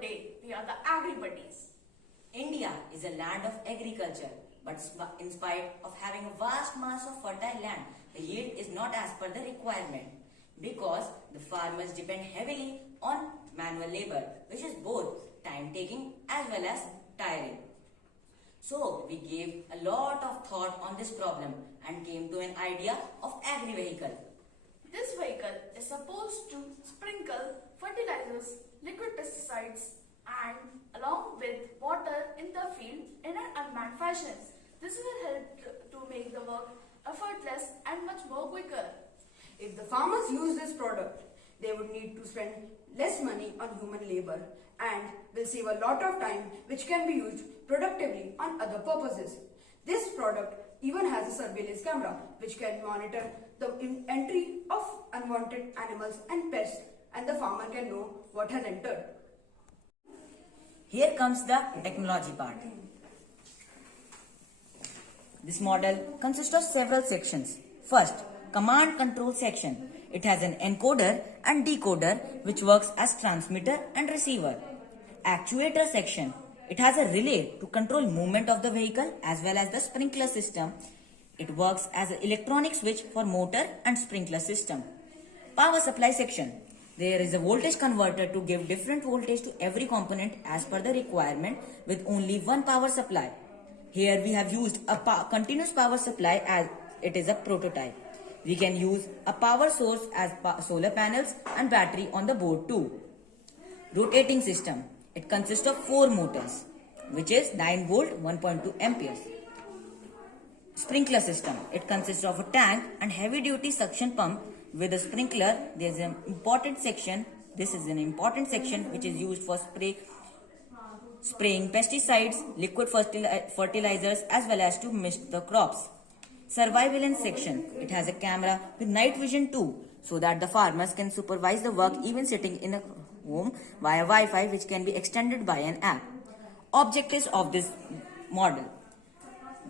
day, we are the agribuddies. India is a land of agriculture, but in spite of having a vast mass of fertile land, the yield is not as per the requirement because the farmers depend heavily on manual labor, which is both time-taking as well as tiring. So we gave a lot of thought on this problem and came to an idea of agri-vehicle. This vehicle is supposed to sprinkle fertilizers, liquid pesticides and along with water in the field in an unmanned fashion. This will help to make the work effortless and much more quicker. If the farmers use this product, they would need to spend less money on human labor and will save a lot of time which can be used productively on other purposes. This product even has a surveillance camera which can monitor the entry of unwanted animals and pests, and the farmer can know what has entered. Here comes the technology part. This model consists of several sections. First, command control section. It has an encoder and decoder which works as transmitter and receiver. Actuator section. It has a relay to control movement of the vehicle as well as the sprinkler system. It works as an electronic switch for motor and sprinkler system. Power supply section. There is a voltage converter to give different voltage to every component as per the requirement with only one power supply. Here we have used a continuous power supply as it is a prototype. We can use a power source as solar panels and battery on the board too. Rotating system. It consists of 4 motors, which is 9 volt 1.2 amperes. Sprinkler system. It consists of a tank and heavy duty suction pump with a sprinkler. There is an important section. This is an important section which is used for spraying pesticides, liquid fertilizers as well as to mist the crops. Surveillance section. It has a camera with night vision too, so that the farmers can supervise the work even sitting in a home via Wi-Fi, which can be extended by an app. Objectives of this model.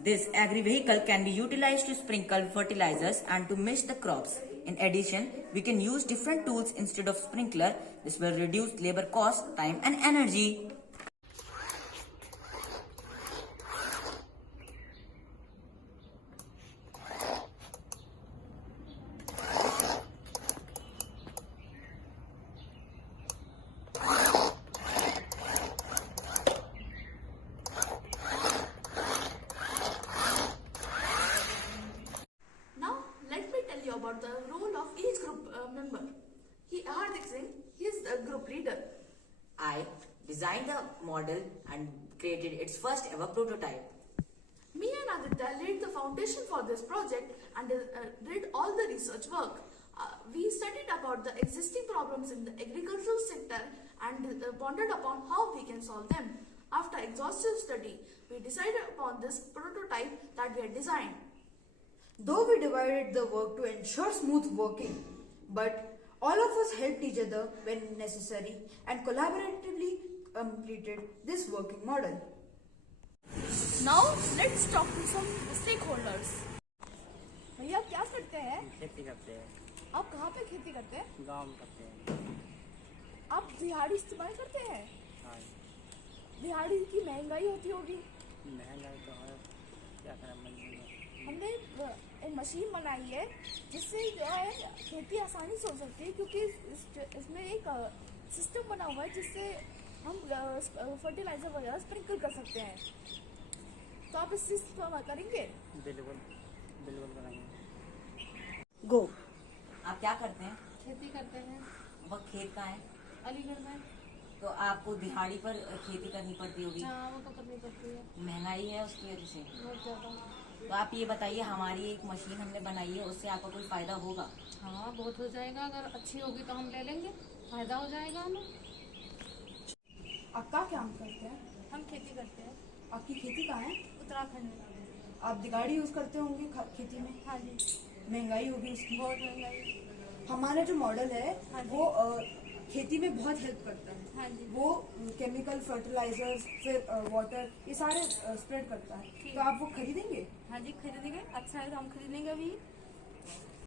This agri-vehicle can be utilized to sprinkle fertilizers and to mist the crops. In addition, we can use different tools instead of sprinkler. This will reduce labor cost, time and energy. About the role of each group member. Hardik Singh, he is the group leader. I designed the model and created its first ever prototype. Me and Aditya laid the foundation for this project and did all the research work. We studied about the existing problems in the agricultural sector and pondered upon how we can solve them. After exhaustive study, we decided upon this prototype that we had designed. Though we divided the work to ensure smooth working, but all of us helped each other when necessary and collaboratively completed this working model. Now let's talk to some stakeholders. भैया क्या करते हैं? खेती करते हैं। आप कहाँ पे खेती करते हैं? गाँव में करते हैं। आप दिहाड़ी इस्तेमाल करते हैं? हाँ। दिहाड़ी की महंगाई होती होगी? महंगाई तो है, क्या करें मंडी में। हमने एक मशीन बनाई है जिससे जो है खेती आसानी से हो सकती है, क्योंकि इसमें एक सिस्टम बना हुआ है जिससे हम फर्टिलाइजर वगैरह स्प्रिंकल कर सकते हैं। तो आप इस चीज को करेंगे? बिल्कुल बिल्कुल करेंगे। गो। आप क्या करते हैं? खेती करते हैं। वह खेत कहाँ है? अलीगढ़ में। तो आपको दिहाड़ी पर खेती करनी पड़ती होगी। हाँ, वो तो करनी पड़ती है। महंगाई है उसकी वजह से। बहुत ज्यादा। तो आप ये बताइए, हमारी एक मशीन हमने बनाई है, उससे आपको कोई फायदा होगा? हाँ, बहुत हो जाएगा। अगर अच्छी होगी तो हम ले लेंगे, फायदा हो जाएगा हमें। आप क्या काम करते हैं? हम खेती करते हैं। आपकी खेती कहाँ है? उत्तराखंड में। आप दिगाड़ी यूज करते होंगे खेती में? हाँ जी। महंगाई होगी उसकी? बहुत महंगाई। हमारा जो मॉडल है हाँ जी। वो खेती में बहुत हेल्प करता है। हाँ जी। वो केमिकल फर्टिलाइजर्स फिर वाटर ये सारे स्प्रेड करता है। तो आप वो खरीदेंगे? हाँ जी, खरीदेंगे। अच्छा है तो हम खरीदेंगे अभी।